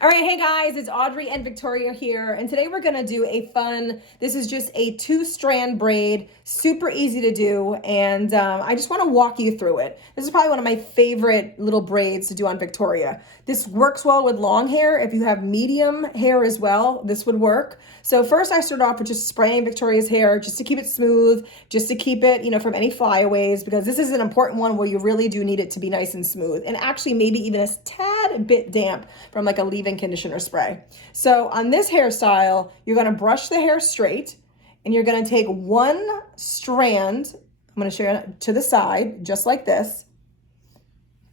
All right, hey guys, it's Audrey and Victoria here, and today we're gonna do a fun, this is just a 2-strand braid, super easy to do, and I just wanna walk you through it. This is probably one of my favorite little braids to do on Victoria. This works well with long hair. If you have medium hair as well, this would work. So first I started off with just spraying Victoria's hair just to keep it smooth, just to keep it, from any flyaways, because this is an important one where you really do need it to be nice and smooth, and actually maybe even a tad bit damp from like a leave-in conditioner spray. So on this hairstyle, you're gonna brush the hair straight, and you're gonna take one strand, I'm gonna show you to the side, just like this,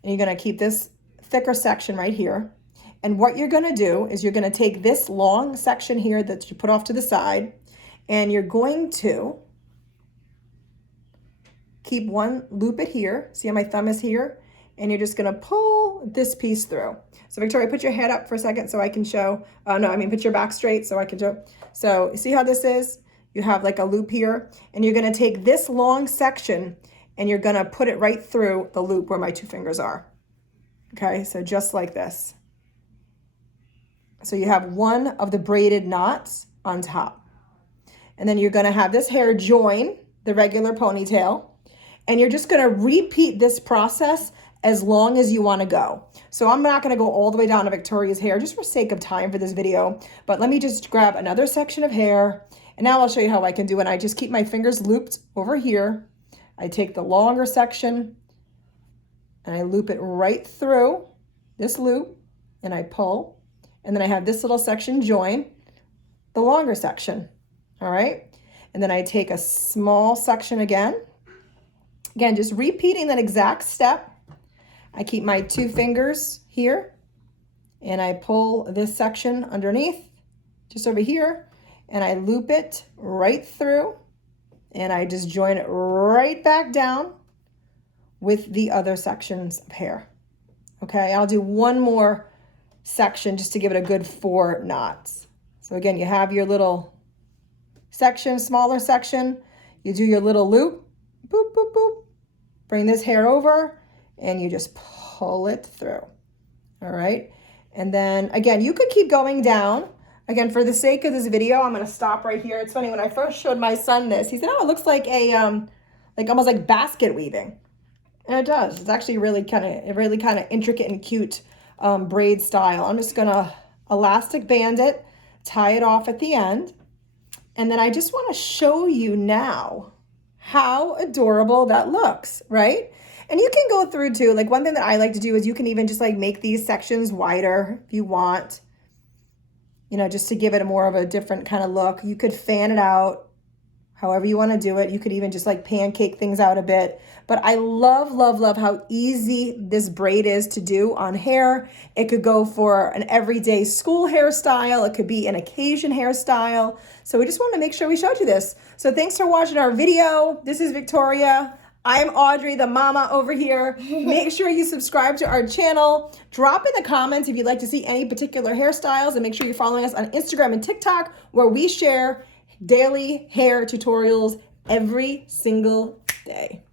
and you're gonna keep this thicker section right here. And what you're gonna do is you're gonna take this long section here that you put off to the side, and you're going to keep one, loop it here. See how my thumb is here? And you're just gonna pull this piece through. So Victoria, put your head up for a second so I can show, put your back straight so I can show. So see how this is? You have like a loop here, and you're gonna take this long section and you're gonna put it right through the loop where my two fingers are. Okay, so just like this. So you have one of the braided knots on top. And then you're gonna have this hair join the regular ponytail, and you're just gonna repeat this process as long as you wanna go. So I'm not gonna go all the way down to Victoria's hair just for sake of time for this video, but let me just grab another section of hair, and now I'll show you how I can do it. I just keep my fingers looped over here. I take the longer section and I loop it right through this loop, and I pull, and then I have this little section join the longer section, all right? And then I take a small section again, just repeating that exact step. I keep my two fingers here, and I pull this section underneath, just over here, and I loop it right through, and I just join it right back down with the other sections of hair. Okay, I'll do one more section just to give it a good 4 knots. So again, you have your little section, smaller section, you do your little loop, boop, boop, boop, bring this hair over, and you just pull it through. All right, and then again, you could keep going down. Again, for the sake of this video, I'm gonna stop right here. It's funny, when I first showed my son this, he said, oh, it looks like a almost like basket weaving. And it does. It's actually really kind of intricate and cute braid style. I'm just gonna elastic band it, tie it off at the end, and then I just want to show you now how adorable that looks, right? And you can go through too, like one thing that I like to do is you can even just like make these sections wider if you want, just to give it a more of a different kind of look. You could fan it out however you want to do it. You could even just like pancake things out a bit. But I love, love, love how easy this braid is to do on hair. It could go for an everyday school hairstyle. It could be an occasion hairstyle. So we just want to make sure we showed you this. So thanks for watching our video. This is Victoria. I'm Audrey, the mama over here. Make sure you subscribe to our channel. Drop in the comments if you'd like to see any particular hairstyles, and make sure you're following us on Instagram and TikTok, where we share daily hair tutorials every single day.